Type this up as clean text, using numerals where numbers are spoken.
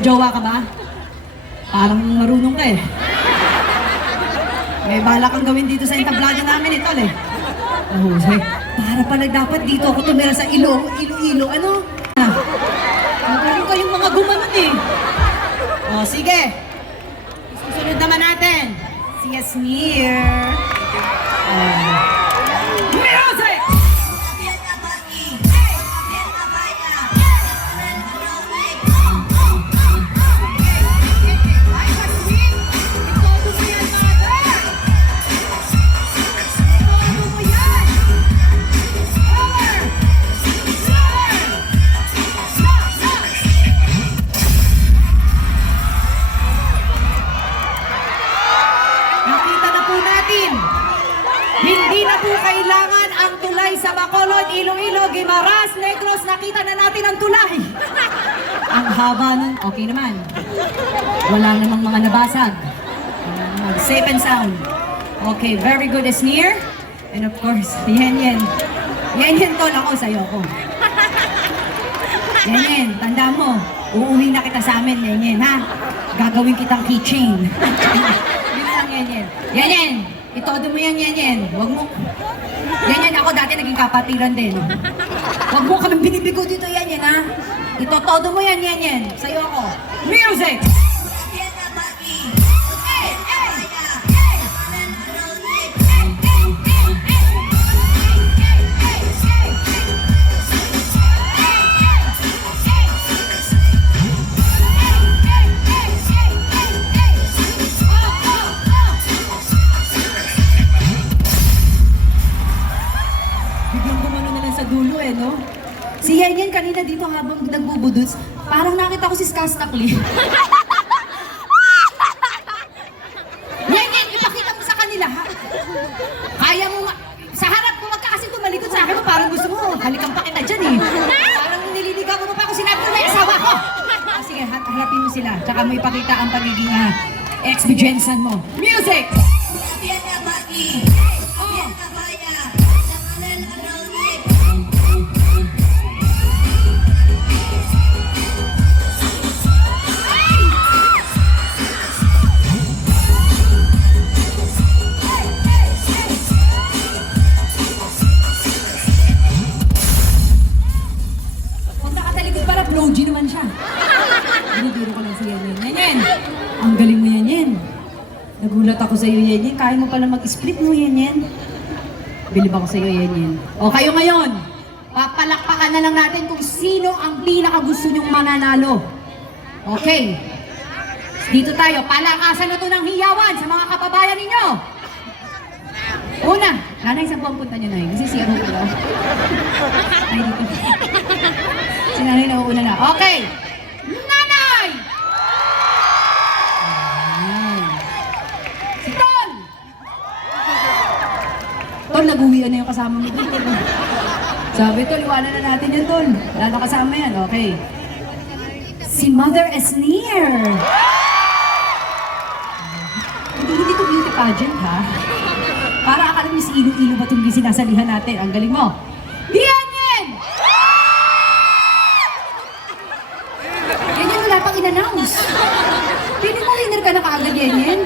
May jowa ka ba? Parang marunong ka eh. May bala kang gawin dito sa entablado namin ito eh. Mahusay. Para pala dapat dito ako tumira sa Iloilo. Ano? Magaling ko yung mga gumanon eh. O, sige. Susunod naman natin. Si Yasmir. Music! Hindi na po kailangan ang tulay sa Bacolod, Iloilo, Guimaras, Negros. Nakita na natin ang tulay. Ang haba nun, okay naman. Wala namang mga nabasag. Safe and sound. Okay, very good, Yasmir. And of course, Yen. Yen, tol ako, sa'yo ko. Yen, tanda mo. Uuwi na kita sa amin, Yen, ha? Gagawin kitang keychain. Yun lang, Yen. Yen! Itodo mo yan, Yen. Huwag mo. Yen, ako dati naging kapatiran din. Huwag mo kami binibigo dito, Yen, ha? Itodo mo yan, Yen. Sa'yo ako. Music! Dulo eh, no? Si Yen kanina dito habang nagbubuduts, parang nakita ko si Skastakli. Yen, ipakita mo sa kanila, ha? Kaya mo, sa harap mo magkakasi tumalikod sa akin mo, parang gusto mo, halikan pa kita dyan eh. Parang nililigaw mo pa ako, sinabi ko may asawa ko. Sige, harapin mo sila, tsaka mo ipakita ang pagiging experiencean mo. Music! Prodigy naman siya. Binibiro ko lang si Yen. Yen! Ang galing mo, Yen. Nagulat ako sa iyo, Yen. Kaya mo pala mag-split mo, Yen. Bilib ako sa iyo, Yen. O kayo ngayon, papalakpakan na lang natin kung sino ang pinakagusto nyong mananalo. Okay. Dito tayo. Palakasan na to ng hiyawan sa mga kababayan ninyo. Una, nanay, saan po ang punta nyo, Nay? Kasi siya mo pala. Ay, dito. Si nanay na uuna na. Okay! Nanay! Si Ton! Ton, nag-uwian na yung kasama mo dun. Sabi, Ton, iwanan na natin yan, Ton. Wala na kasama yan. Okay. Si Mother Yasmir! Hindi to beauty pageant, ha? Para akala Miss Ilo-Ilo ba itong sinasalihan natin? Ang galing mo. Yen! Yan wala pang in-announce. Pwede mo winner ka na kaagad, Yen.